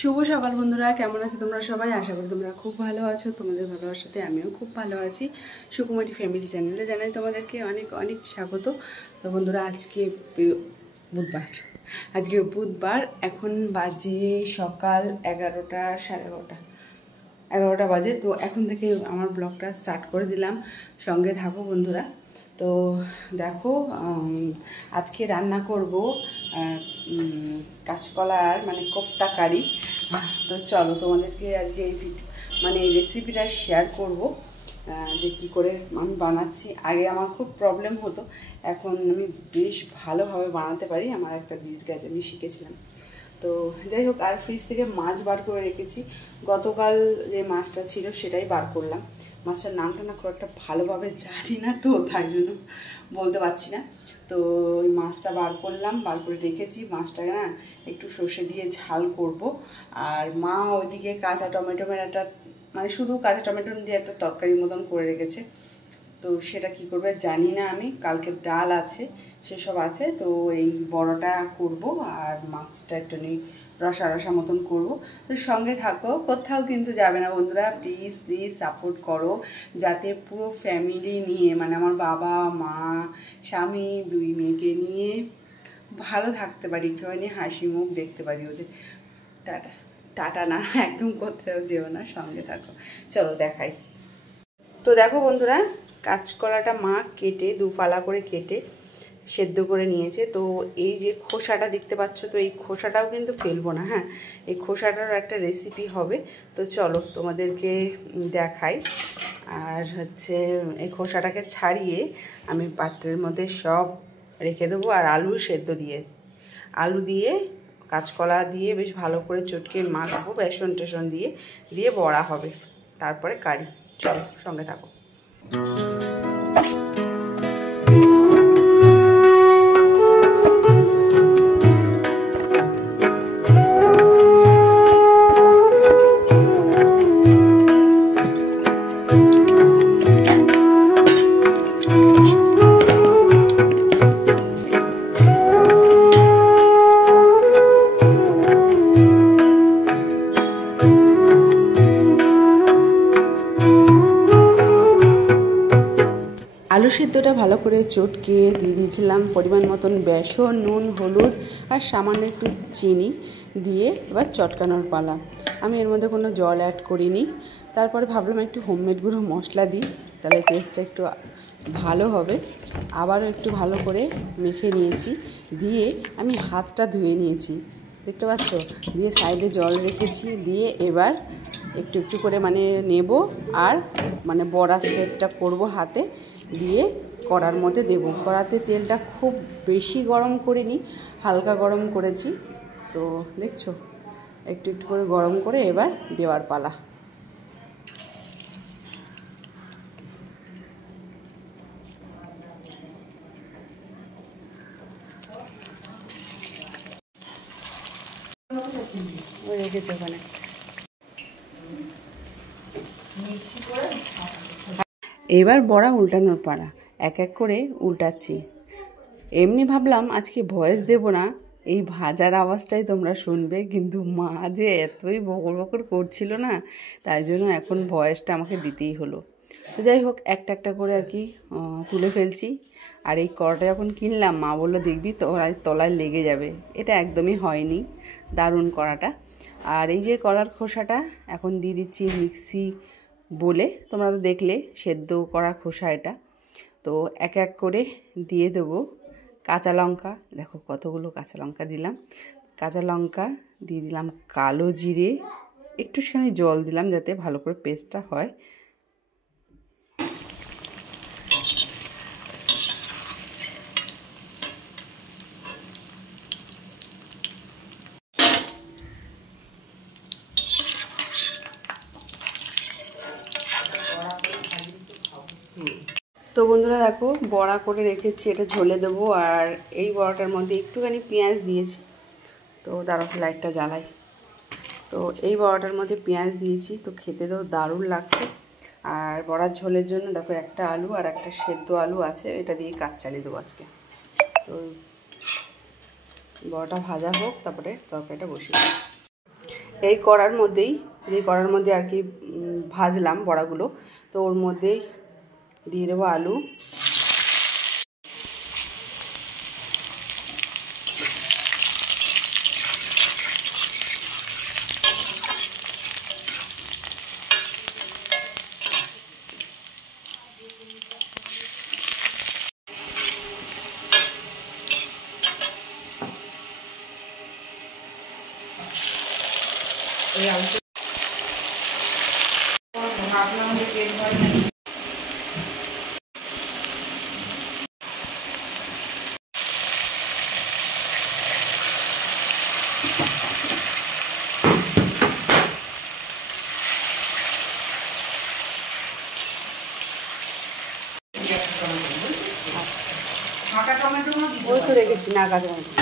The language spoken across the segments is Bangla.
শুভ সকাল বন্ধুরা, কেমন আছো তোমরা সবাই? আশা করি তোমরা খুব ভালো আছো। তোমাদের ভালোবাসাতে আমিও খুব ভালো আছি। সুকুমারী ফ্যামিলি চ্যানেলে জানাই তোমাদেরকে অনেক অনেক স্বাগত। তো বন্ধুরা, বুধবার এখন বাজে সকাল 11টা, সাড়ে 11টা বাজে। তো এখন থেকে আমার ব্লগটা স্টার্ট করে দিলাম, সঙ্গে থাকো বন্ধুরা। তো দেখো, আজকে রান্না করব কাঁচকলার কোপ্তা কারি। তো চলো তোমাদেরকে আজকে এই রেসিপিটা শেয়ার করব, যে কি করে আমি বানাচ্ছি। আগে আমার খুব প্রবলেম হতো, এখন আমি বেশ ভালোভাবে বানাতে পারি। আমার একটা দিদির কাছে আমি শিখেছিলাম। তো যাই হোক, আর ফ্রিজ থেকে মাছ বার করে রেখেছি। গতকাল যে মাছটা ছিল সেটাই বার করলাম। মাছটার নামটা না খুব একটা ভালোভাবে জানি না, তো তাই জন্য বলতে পারছি না। তো ওই মাছটা বার করলাম, বার করে রেখেছি। মাছটাকে না একটু সর্ষে দিয়ে ঝাল করব। আর মা ওইদিকে কাঁচা টমেটোর একটা শুধু কাঁচা টমেটো দিয়ে একটা তরকারি মতন করে রেখেছে। তো সেটা কি করবে জানি না আমি। কালকের ডাল আছে, সেসব আছে। তো এই বড়াটা করব আর মাছটা একটু রসা রসা মতন করব। তো সঙ্গে থাকো, কোথাও কিন্তু যাবে না বন্ধুরা। প্লিজ প্লিজ সাপোর্ট করো, যাতে পুরো ফ্যামিলি নিয়ে আমার বাবা মা স্বামী দুই মেয়েকে নিয়ে ভালো থাকতে পারি, একটুখানি হাসি মুখ দেখতে পারি ওদের। টাটা টাটা না, একদম কোথাও যেও না, সঙ্গে থাকো। চলো দেখাই। তো দেখো বন্ধুরা, কাঁচকলাটা মা কেটে দুফালা করে কেটে সেদ্ধ করে নিয়েছে। তো এই যে খোসাটা দেখতে পাচ্ছ, তো এই খোসাটাও কিন্তু ফেলবো না। হ্যাঁ, এই খোসাটার একটা রেসিপি হবে। তো চলো তোমাদেরকে দেখাই। আর এই খোসাটাকে ছাড়িয়ে আমি পাত্রের মধ্যে সব রেখে দেবো। আর আলু সেদ্ধ আলু দিয়ে কাঁচকলা দিয়ে বেশ ভালো করে চটকে মাখবো, বেসন টেসন দিয়ে বড়া হবে, তারপরে কারি। চলো সঙ্গে থাকো। আলু সিদ্ধটা ভালো করে চটকে দিয়ে দিয়েছিলাম পরিমাণ মতন বেসন, নুন, হলুদ আর সামান্য একটু চিনি দিয়ে এবার চটকানোর পালা। আমি এর মধ্যে কোনো জল অ্যাড করিনি। তারপরে ভাবলাম একটু হোমমেড গুঁড়ো মশলা দিই, তাহলে টেস্টটা একটু ভালো হবে। আবারও একটু ভালো করে মেখে নিয়েছি, দিয়ে আমি হাতটা ধুয়ে নিয়েছি, দেখতে পাচ্ছ। দিয়ে সাইডে জল রেখেছি, দিয়ে এবার একটু একটু করে নেব আর বড়ার শেপটা করব হাতে দিয়ে কড়ার মধ্যে দেব। কড়াতে তেলটা খুব বেশি গরম করিনি, হালকা গরম করেছি। তো দেখছো, একটু একটু করে গরম করে এবার দেওয়ার পালা। রেখেছে ওখানে। এবার বড়া উল্টানোর পালা, এক এক করে উল্টাচ্ছি। এমনি ভাবলাম আজকে ভয়েস দেব না, এই ভাজার আওয়াজটাই তোমরা শুনবে, কিন্তু মা যে এতই বকর বকর করছিল না, তাই জন্য এখন ভয়েসটা আমাকে দিতেই হলো। তো যাই হোক, একটা একটা করে তুলে ফেলছি। আর এই কড়াটা যখন কিনলাম, মা বললো দেখবি তলায় লেগে যাবে। এটা একদমই হয়নি, দারুণ কড়াটা। আর এই যে কলার খোসাটা এখন দিয়ে দিচ্ছি মিক্সি বলে, তোমরা তো দেখলে সেদ্ধ করা খোসা এটা। তো এক এক করে দিয়ে দেবো কাঁচা লঙ্কা। দেখো কতগুলো কাঁচা লঙ্কা দিলাম। কাঁচা লঙ্কা দিয়ে দিলাম, কালো জিরে, একটুখানি জল দিলাম যাতে ভালো করে পেস্টটা হয়। তো বন্ধুরা দেখো, বড়া করে রেখেছি, এটা ঝোলে দেবো। আর এই বড়াটার মধ্যে একটুখানি পেঁয়াজ দিয়েছি। তো দাঁড়াও লাইটটা জ্বালাই। তো এই বড়াটার মধ্যে পেঁয়াজ দিয়েছি, তো খেতে তো দারুণ লাগছে। আর বড়ার ঝোলের জন্য দেখো একটা আলু আর একটা সেদ্ধ আলু আছে, এটা দিয়ে কাজ চালিয়ে দেবো আজকে। তো বড়াটা ভাজা হোক, তারপরে তরকারিটা বসিয়ে দেবো। এই কড়ার মধ্যেই, যে কড়ার মধ্যে আর কি ভাজলাম বড়াগুলো, তো ওর মধ্যেই দিয়ে দেবো আলু। এই আলু পেট ভয় না। ওই তো রেখেছি নাকা টমেটো।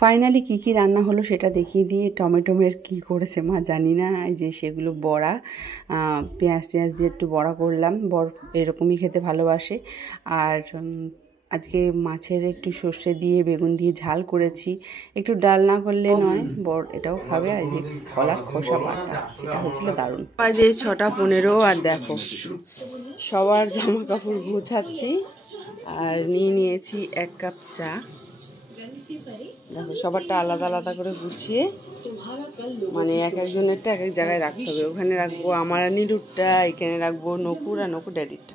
ফাইনালি কি রান্না হলো সেটা দেখিয়ে দিয়ে টমেটোমের কি করেছে মা জানি না। এই যে সেগুলো বড়া, পেঁয়াজ টেঁয়াজ দিয়ে একটু বড়া করলাম, এরকমই খেতে ভালোবাসে। আর আজকে মাছের একটু সর্ষে দিয়ে বেগুন দিয়ে ঝাল করেছি, একটু ডাল না করলে নয়, এটাও খাবে। আর যে কলার খোসা বাটা, সেটা হচ্ছিল দারুণ। আজ 6:15 আর দেখো সবার জামা কাপড় গোছাচ্ছি আর নিয়েছি 1 কাপ চা। দেখো সবারটা আলাদা আলাদা করে গুছিয়ে, মানে একজনেরটা এক জায়গায় রাখতে হবে। ওখানে রাখবো আমার নিরুরটা, এখানে রাখবো নকুর আর নকুর ড্যাডিরটা।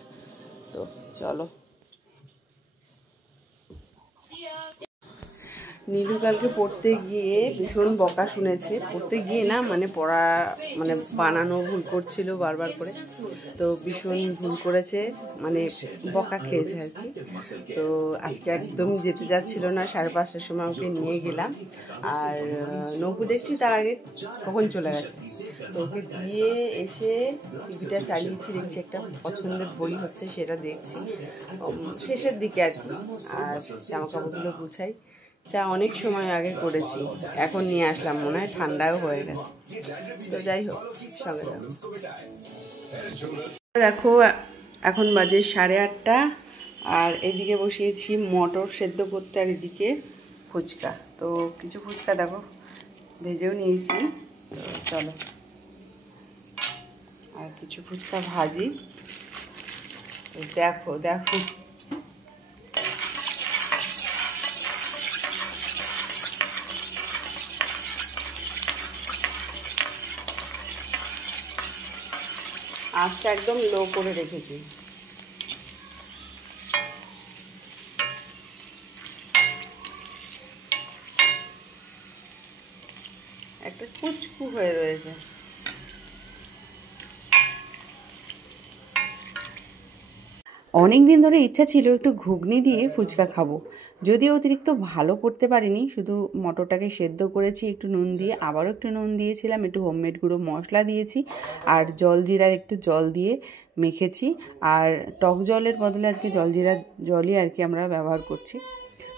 তো চলো। নীলু কালকে পড়তে গিয়ে ভীষণ বকা শুনেছে। পড়তে গিয়ে না, মানে পড়া মানে বানানো ভুল করছিল বারবার করে, তো ভীষণ ভুল করেছে, মানে বকা খেয়েছে আর কি। তো আজকে একদম যেতে যাচ্ছিল না, 5:30টার সময় ওকে নিয়ে গেলাম। আর নকু দেখছি তার আগে কখন চলে গেছে। তো ওকে দিয়ে এসে টিভিটা চালিয়েছি, দেখছি একটা পছন্দের বই হচ্ছে, সেটা দেখছি শেষের দিকে আর কি। আর জামা কাপড়গুলো গুছাই। চা অনেক সময় আগে করেছি, এখন নিয়ে আসলাম, মনে হয় ঠান্ডাও হয়ে গেছে। তো যাই হোক, সঙ্গে দেখো এখন বাজে 8:30 আর এদিকে বসিয়েছি মটর সেদ্ধ করতে, আর এদিকে ফুচকা। তো কিছু ফুচকা দেখো ভেজেও নিয়েছি, তো চলো আর কিছু ফুচকা ভাজি। দেখো দেখো আঁচটা একদম লো করে রেখেছি। একটা কুচকু হয়ে রয়েছে। অনেক দিন ধরে ইচ্ছা ছিল একটু ঘুগনি দিয়ে ফুচকা খাবো, যদিও অতিরিক্ত ভালো করতে পারিনি, শুধু মটরটাকে সেদ্ধ করেছি একটু নুন দিয়ে, আবারও একটু নুন দিয়েছিলাম, একটু হোমমেড গুঁড়ো মশলা দিয়েছি, আর জলজিরার একটু জল দিয়ে মেখেছি। আর টক জলের বদলে আজকে জলজিরার জলই আর কি আমরা ব্যবহার করছি।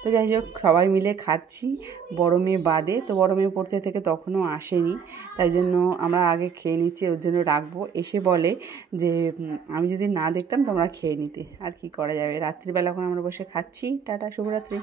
তো যাই হোক সবাই মিলে খাচ্ছি, বড় মেয়ে বাদে। তো বড় মেয়ে পড়তে থেকে তখনও আসেনি, তাই জন্য আমরা আগে খেয়ে নিচ্ছি, ওর জন্য রাখবো। এসে বলে যে আমি যদি না দেখতাম তোমরা খেয়ে নিতে, আর কি করা যাবে। রাত্রিবেলা এখন আমরা বসে খাচ্ছি। টাটা, শুভরাত্রি।